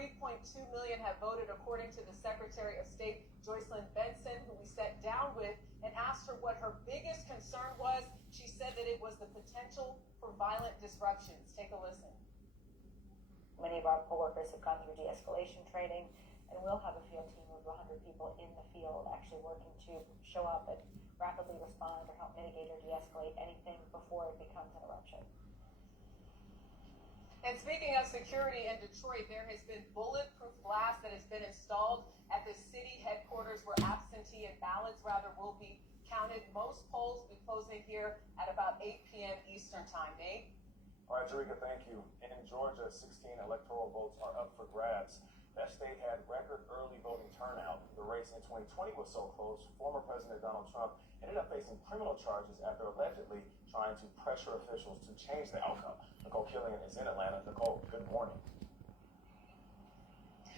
3.2 million have voted, according to the Secretary of State, Joycelyn Benson, who we sat down with and asked her what her biggest concern was. She said that it was the potential for violent disruptions. Take a listen. Many of our poll workers have gone through de-escalation training, and we'll have a field team of 100 people in the field actually working to show up and rapidly respond or help mitigate or de-escalate anything before it becomes an eruption. And speaking of security in Detroit, there has been bulletproof glass that has been installed at the city headquarters where absentee and ballots will be counted. Most polls will be closing here at about 8 p.m. Eastern time. Nate? All right, Jerika, thank you. In Georgia, 16 electoral votes are up for grabs. That state had record early voting turnout. The race in 2020 was so close, former President Donald Trump ended up facing criminal charges after allegedly trying to pressure officials to change the outcome. Nicole Killian is in Atlanta. Nicole, good morning.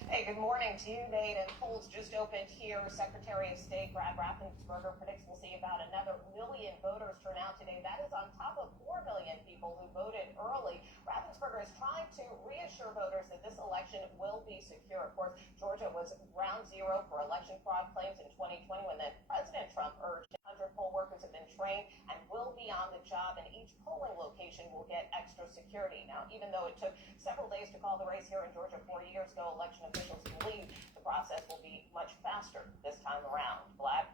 Hey, good morning to you, Nate. And polls just opened here. Secretary of State Brad Raffensperger predicts we'll see about another million voters turn out today. That is on top of 4 million people who voted early. Raffensperger is trying to reassure voters that this election will be secure. Of course, Georgia was ground zero for election fraud claims in 2020 when then President Trump urged 100 poll workers have been trained and will be on the job, and each polling location will get extra security. Now, even though it took several days to call the race here in Georgia 4 years ago, election officials believe the process will be much faster this time around. Vlad?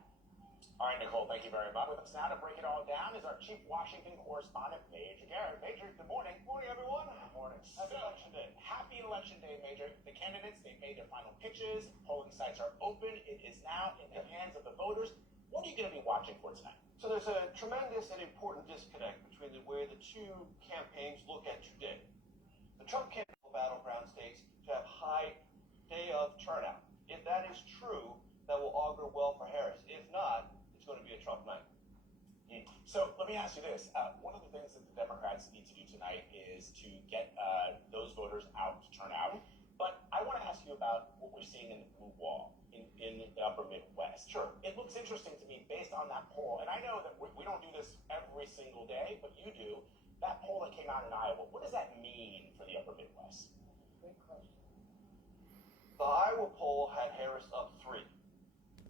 All right, Nicole, thank you very much. With us now to break it all down is our chief Washington correspondent, Major Garrett. Major, good morning. Good morning, everyone. Good morning. Happy Election Day. Happy Election Day, Major. The candidates, they've made their final pitches. Polling sites are open. It is now in the hands of the voters. What are you going to be watching for tonight? So there's a tremendous and important disconnect between the way the two campaigns look at today. The Trump campaign battleground states to have high day of turnout. If that is true, that will augur well for Harris. If not, it's going to be a Trump night. So let me ask you this. One of the things that the Democrats need to do tonight is to get those voters out to turn out. But I want to ask you about what we're seeing in the blue wall in the upper Midwest. Sure. It looks interesting to me based on that poll. And I know that we don't do this every single day, but you do. That poll that came out in Iowa, what does that mean for the upper Midwest? Great question. The Iowa poll had Harris up 3.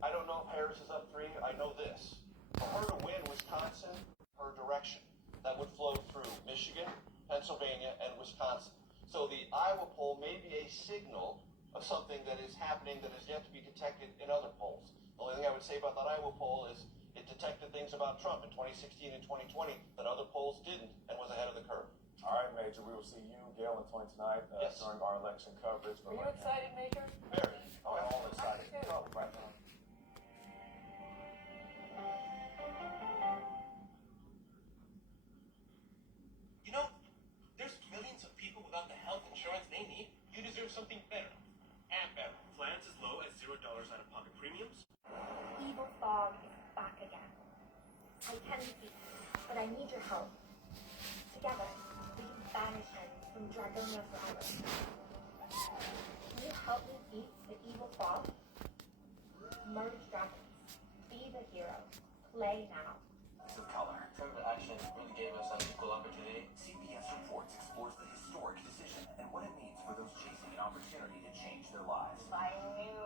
I don't know if Harris is up 3. I know this. For her to win Wisconsin, her direction, that would flow through Michigan, Pennsylvania, and Wisconsin. So the Iowa poll may be a signal of something that is happening that is yet to be detected in other polls. The only thing I would say about that Iowa poll is it detected things about Trump in 2016 and 2020 that other polls didn't and was ahead of the curve. All right, Major, we will see you, Gail, and Tony tonight Yes. during our election coverage. Are you excited, Major? Very. Oh, all excited. Oh, right now. You know, there's millions of people without the health insurance they need. You deserve something better and better. Plans as low as $0 out-of-pocket premiums. Evil fog is back again. I can defeat it, but I need your help. Together, we can banish him from Dragonia forever. Can you help me beat the evil fog? Merge dragons. Be the hero. Play now. Of color. Affirmative action really gave us an equal opportunity. CBS Reports explores the historic decision and what it means for those chasing an opportunity to change their lives. I knew